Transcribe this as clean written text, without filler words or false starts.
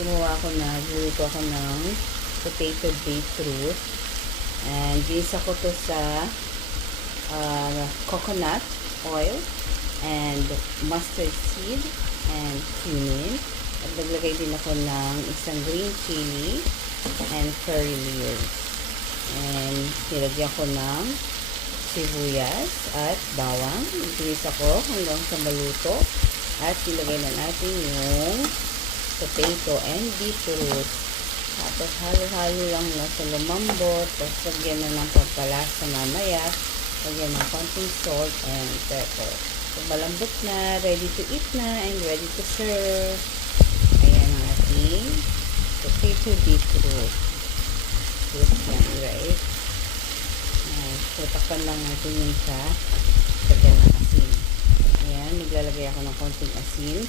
Nagluto ako ng potato beetroot. And ginisa ko to sa coconut oil and mustard seed and cumin. At naglagay din ako ng isang green chili and curry leaves. And nilagyan ko ng sibuyas at bawang. Ginisa ko hanggang sa maluto. At ilagay na natin yung potato and beetroot. Tapos halo-halo lang na sa lumambot. Tapos lagyan na ng pampalasa mamaya. Lagyan ng konting salt and pepper. So malambot na, ready to eat na, and ready to serve. Ayan ang ating potato beetroot. Yes, yan, right? So takpan lang natin yung siya. Lagyan ng asin. Ayan, maglalagay ako ng konting asin.